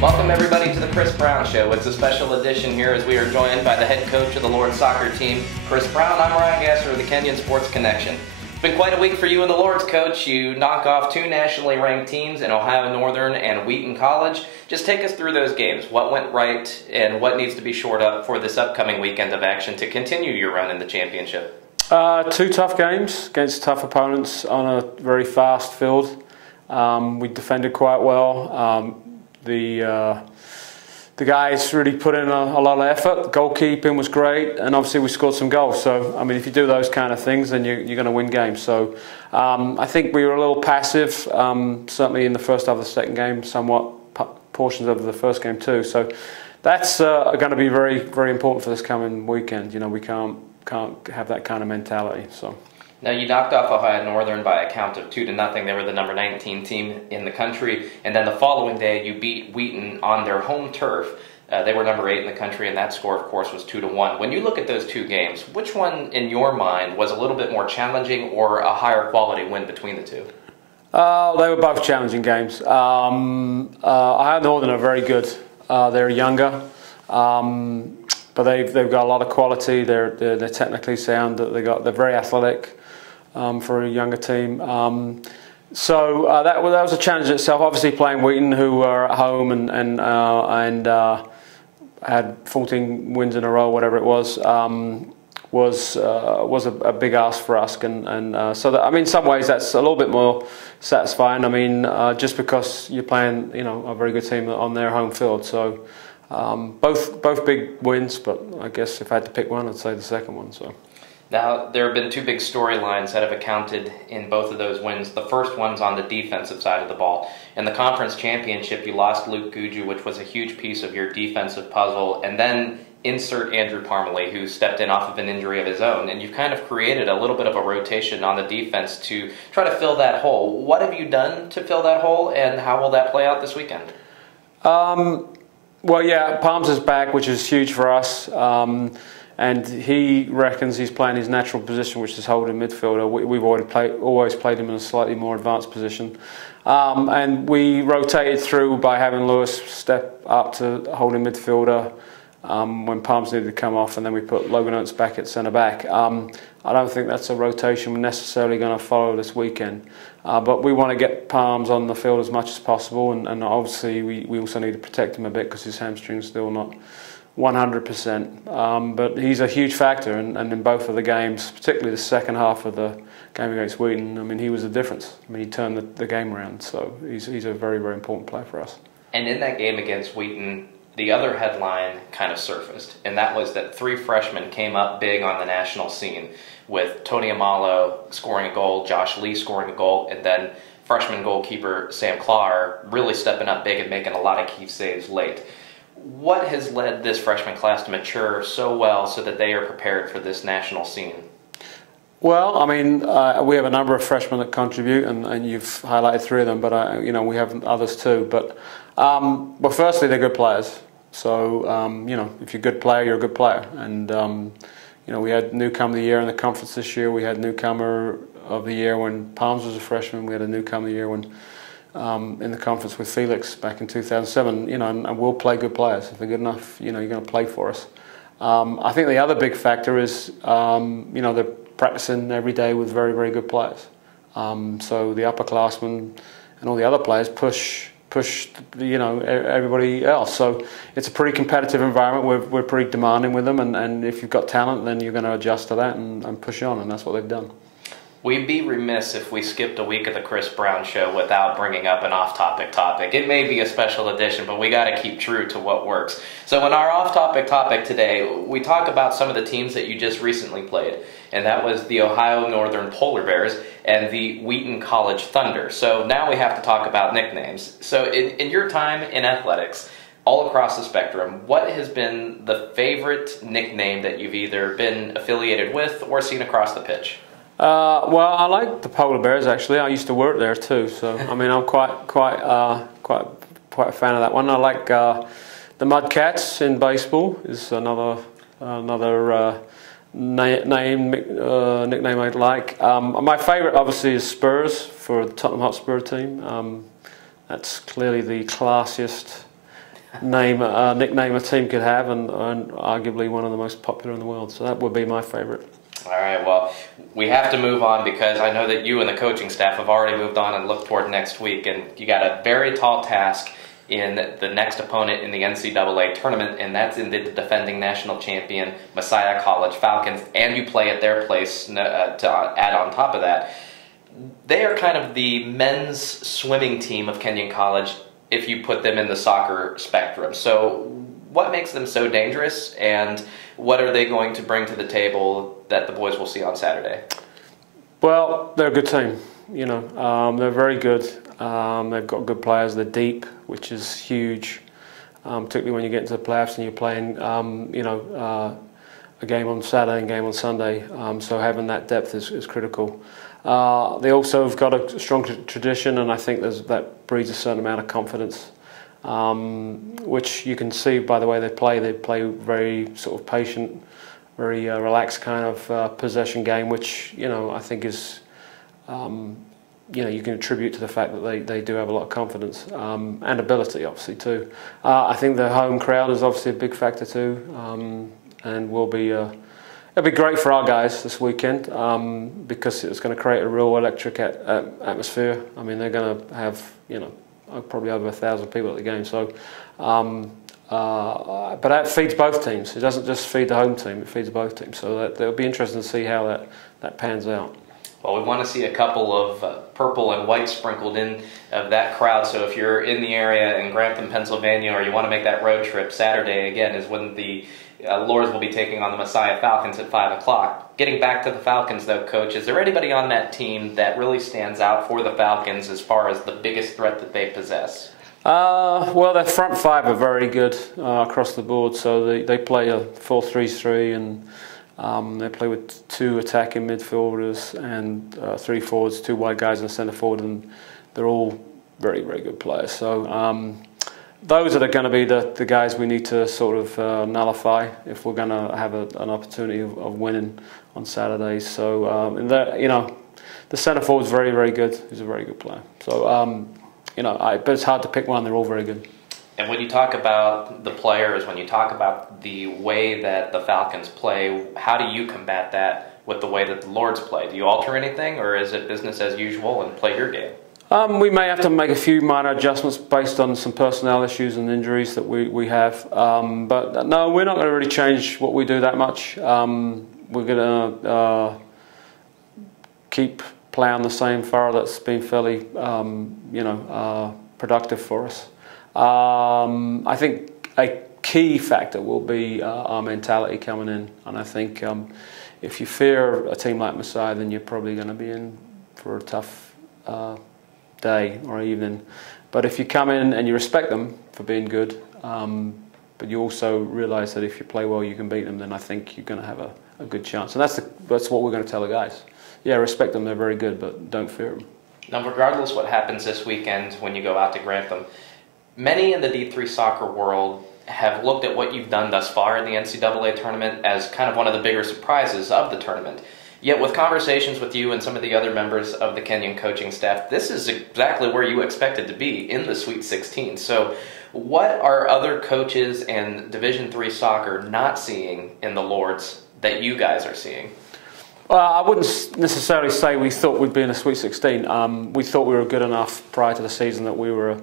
Welcome everybody to the Chris Brown Show. It's a special edition here as we are joined by the head coach of the Lord's soccer team, Chris Brown. I'm Ryan Gasser of the Kenyon Sports Connection. It's been quite a week for you and the Lord's, Coach. You knock off two nationally ranked teams in Ohio Northern and Wheaton College. Just take us through those games. What went right and what needs to be shored up for this upcoming weekend of action to continue your run in the championship? Two tough games against tough opponents on a very fast field. We defended quite well. The guys really put in a lot of effort. Goalkeeping was great, and obviously we scored some goals. So, I mean, if you do those kind of things, then you're going to win games. So, I think we were a little passive, certainly in the first half of the second game, somewhat portions of the first game too. So, that's going to be very, very important for this coming weekend. You know, we can't have that kind of mentality. So. Now, you knocked off Ohio Northern by a count of 2-0. They were the number 19 team in the country. And then the following day, you beat Wheaton on their home turf. They were number 8 in the country, and that score, of course, was 2-1. When you look at those two games, which one, in your mind, was a little bit more challenging or a higher quality win between the two? They were both challenging games. Ohio Northern are very good. They're younger. But they've got a lot of quality. They're technically sound. They're very athletic. For a younger team. So that was a challenge in itself. Obviously playing Wheaton, who were at home and had 14 wins in a row, whatever it was a big ask for us. So that, I mean, in some ways that's a little bit more satisfying. I mean, just because you're playing, you know, a very good team on their home field. So both big wins, but I guess if I had to pick one, I'd say the second one. So. Now, there have been two big storylines that have accounted in both of those wins. The first one's on the defensive side of the ball. In the conference championship, you lost Luke Guju, which was a huge piece of your defensive puzzle, and then insert Andrew Parmalee, who stepped in off of an injury of his own. And you've kind of created a little bit of a rotation on the defense to try to fill that hole. What have you done to fill that hole, and how will that play out this weekend? Well, yeah, Palms is back, which is huge for us. And he reckons he's playing his natural position, which is holding midfielder. We've always played him in a slightly more advanced position. And we rotated through by having Lewis step up to holding midfielder when Palms needed to come off, and then we put Logan Oates back at centre-back. I don't think that's a rotation we're necessarily going to follow this weekend. But we want to get Palms on the field as much as possible, and obviously we also need to protect him a bit because his hamstring's still not 100%, but he's a huge factor, and in both of the games, particularly the second half of the game against Wheaton, I mean, he was the difference. I mean, he turned the game around, so he's a very, very important player for us. And in that game against Wheaton, the other headline kind of surfaced, and that was that 3 freshmen came up big on the national scene, with Tony Amalo scoring a goal, Josh Lee scoring a goal, and then freshman goalkeeper Sam Clar really stepping up big and making a lot of key saves late. What has led this freshman class to mature so well so that they are prepared for this national scene? Well, I mean, we have a number of freshmen that contribute, and you've highlighted 3 of them, but you know, we have others too. But well, firstly, they're good players. So you know, if you're a good player, you're a good player. And you know, we had newcomer of the year in the conference this year. We had newcomer of the year when Palms was a freshman. We had a newcomer of the year when in the conference with Felix back in 2007, you know, and we'll play good players. If they're good enough, you know, you're going to play for us. I think the other big factor is, you know, they're practicing every day with very, very good players. So the upperclassmen and all the other players push, you know, everybody else. So it's a pretty competitive environment. We're pretty demanding with them, and if you've got talent, then you're going to adjust to that and push on, and that's what they've done. We'd be remiss if we skipped a week of the Chris Brown Show without bringing up an off-topic topic. It may be a special edition, but we got to keep true to what works. So in our off-topic topic today, we talk about some of the teams that you just recently played, and that was the Ohio Northern Polar Bears and the Wheaton College Thunder. So now we have to talk about nicknames. So in your time in athletics, all across the spectrum, what has been the favorite nickname that you've either been affiliated with or seen across the pitch? Well, I like the Polar Bears actually. I used to work there too, so I mean I'm quite a fan of that one. I like the Mudcats in baseball is another nickname I'd like. My favourite obviously is Spurs for the Tottenham Hotspur team. That's clearly the classiest nickname a team could have, and arguably one of the most popular in the world. So that would be my favourite. All right, well, we have to move on because I know that you and the coaching staff have already moved on and looked toward next week, and you got a very tall task in the next opponent in the NCAA Tournament, and that's in the defending national champion Messiah College Falcons, and you play at their place to add on top of that. They are kind of the men's swimming team of Kenyon College if you put them in the soccer spectrum. So what makes them so dangerous, and what are they going to bring to the table that the boys will see on Saturday? Well, they're a good team. They're very good. They've got good players. They're deep, which is huge, particularly when you get into the playoffs and you're playing, a game on Saturday and a game on Sunday. So having that depth is critical. They also have got a strong tradition, and I think that breeds a certain amount of confidence, which you can see by the way they play. They play very sort of patient, very relaxed kind of possession game, which I think is you can attribute to the fact that they do have a lot of confidence and ability, obviously too. I think the home crowd is obviously a big factor too, and will be. It'll be great for our guys this weekend because it's going to create a real electric atmosphere. I mean, they're going to have probably over 1,000 people at the game. So, but that feeds both teams. It doesn't just feed the home team; it feeds both teams. So it'll be interesting to see how that pans out. Well, we want to see a couple of purple and white sprinkled in of that crowd. So if you're in the area in Grantham, Pennsylvania, or you want to make that road trip, Saturday again is when the Lords will be taking on the Messiah Falcons at 5 o'clock. Getting back to the Falcons, though, Coach, is there anybody on that team that really stands out for the Falcons as far as the biggest threat that they possess? Well, their front five are very good across the board. So they play a 4-3-3 and they play with 2 attacking midfielders and 3 forwards, 2 wide guys and a centre forward, and they're all very, very good players. So those are going to be the guys we need to sort of nullify if we're going to have an opportunity of winning on Saturdays. So the centre forward's very, very good. He's a very good player. So but it's hard to pick one. They're all very good. And when you talk about the players, when you talk about the way that the Falcons play, how do you combat that with the way that the Lords play? Do you alter anything, or is it business as usual and play your game? We may have to make a few minor adjustments based on some personnel issues and injuries that we have. But no, we're not going to really change what we do that much. We're going to keep playing the same furrow that's been fairly, productive for us. I think a key factor will be our mentality coming in, and I think if you fear a team like Messiah, then you're probably going to be in for a tough day or evening. But if you come in and you respect them for being good, but you also realise that if you play well you can beat them, then I think you're going to have a good chance. And that's what we're going to tell the guys. Yeah, respect them, they're very good, but don't fear them. Now, regardless what happens this weekend when you go out to Grantham, many in the D3 soccer world have looked at what you've done thus far in the NCAA tournament as kind of one of the bigger surprises of the tournament. Yet with conversations with you and some of the other members of the Kenyon coaching staff, this is exactly where you expected to be, in the Sweet 16. So what are other coaches in Division III soccer not seeing in the Lords that you guys are seeing? Well, I wouldn't necessarily say we thought we'd be in a Sweet 16. We thought we were good enough prior to the season that we were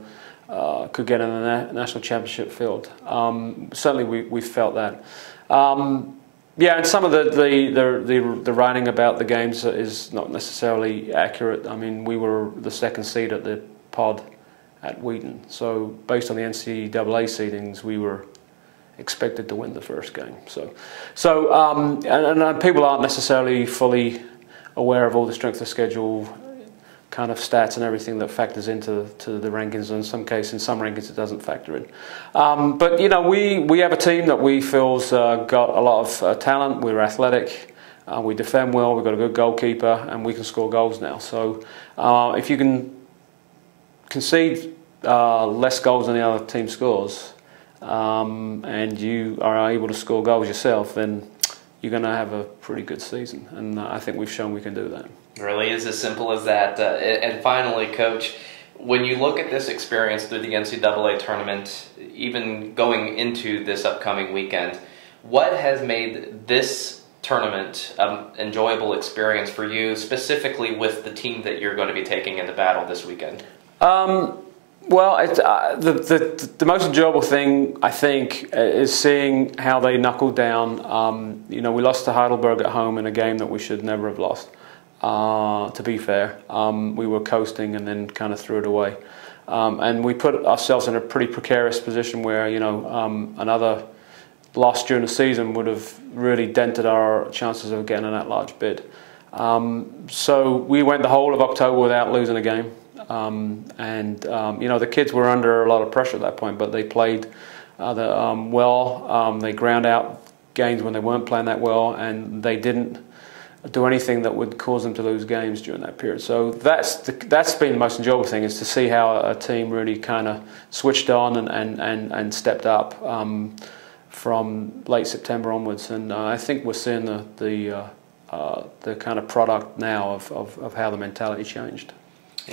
could get in the national championship field. Certainly we felt that. Yeah, and some of the writing about the games is not necessarily accurate. I mean, we were the second seed at the pod at Wheaton. So based on the NCAA seedings, we were expected to win the first game. And people aren't necessarily fully aware of all the strength of schedule kind of stats and everything that factors into the rankings. In some rankings it doesn't factor in. But we have a team that we feel's got a lot of talent. We're athletic. We defend well. We've got a good goalkeeper, and we can score goals now. So if you can concede less goals than the other team scores, and you are able to score goals yourself, then you're going to have a pretty good season. And I think we've shown we can do that. It really is as simple as that. And finally, Coach, When you look at this experience through the NCAA tournament, even going into this upcoming weekend, what has made this tournament an enjoyable experience for you, specifically with the team that you're going to be taking into battle this weekend? Well, the most enjoyable thing, I think, is seeing how they knuckled down. We lost to Heidelberg at home in a game that we should never have lost, to be fair. We were coasting and then kind of threw it away. And we put ourselves in a pretty precarious position where, another loss during the season would have really dented our chances of getting an at-large bid. So we went the whole of October without losing a game. The kids were under a lot of pressure at that point, but they played well. They ground out games when they weren't playing that well, and they didn't do anything that would cause them to lose games during that period. So that's been the most enjoyable thing, is to see how a team really kind of switched on and stepped up from late September onwards. And I think we're seeing the kind of product now of how the mentality changed.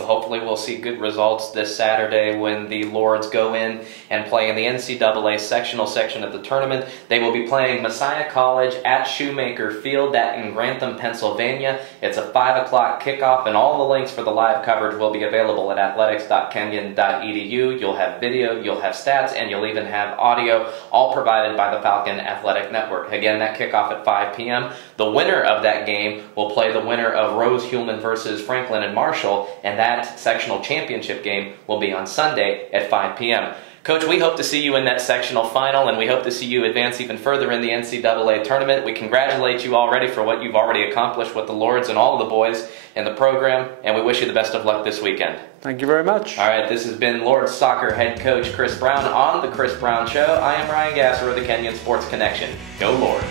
Hopefully we'll see good results this Saturday when the Lords go in and play in the NCAA sectional section of the tournament. They will be playing Messiah College at Shoemaker Field in Grantham, Pennsylvania. It's a 5 o'clock kickoff, and all the links for the live coverage will be available at athletics.kenyon.edu. You'll have video, you'll have stats, and you'll even have audio, all provided by the Falcon Athletic Network. Again, that kickoff at 5 p.m. The winner of that game will play the winner of Rose-Hulman versus Franklin and Marshall, and that sectional championship game will be on Sunday at 5 p.m. Coach, we hope to see you in that sectional final, and we hope to see you advance even further in the NCAA tournament. We congratulate you already for what you've already accomplished with the Lords and all of the boys in the program, and we wish you the best of luck this weekend. Thank you very much. All right, this has been Lords Soccer head coach Chris Brown on The Chris Brown Show. I am Ryan Gasser of the Kenyon Sports Connection. Go Lords!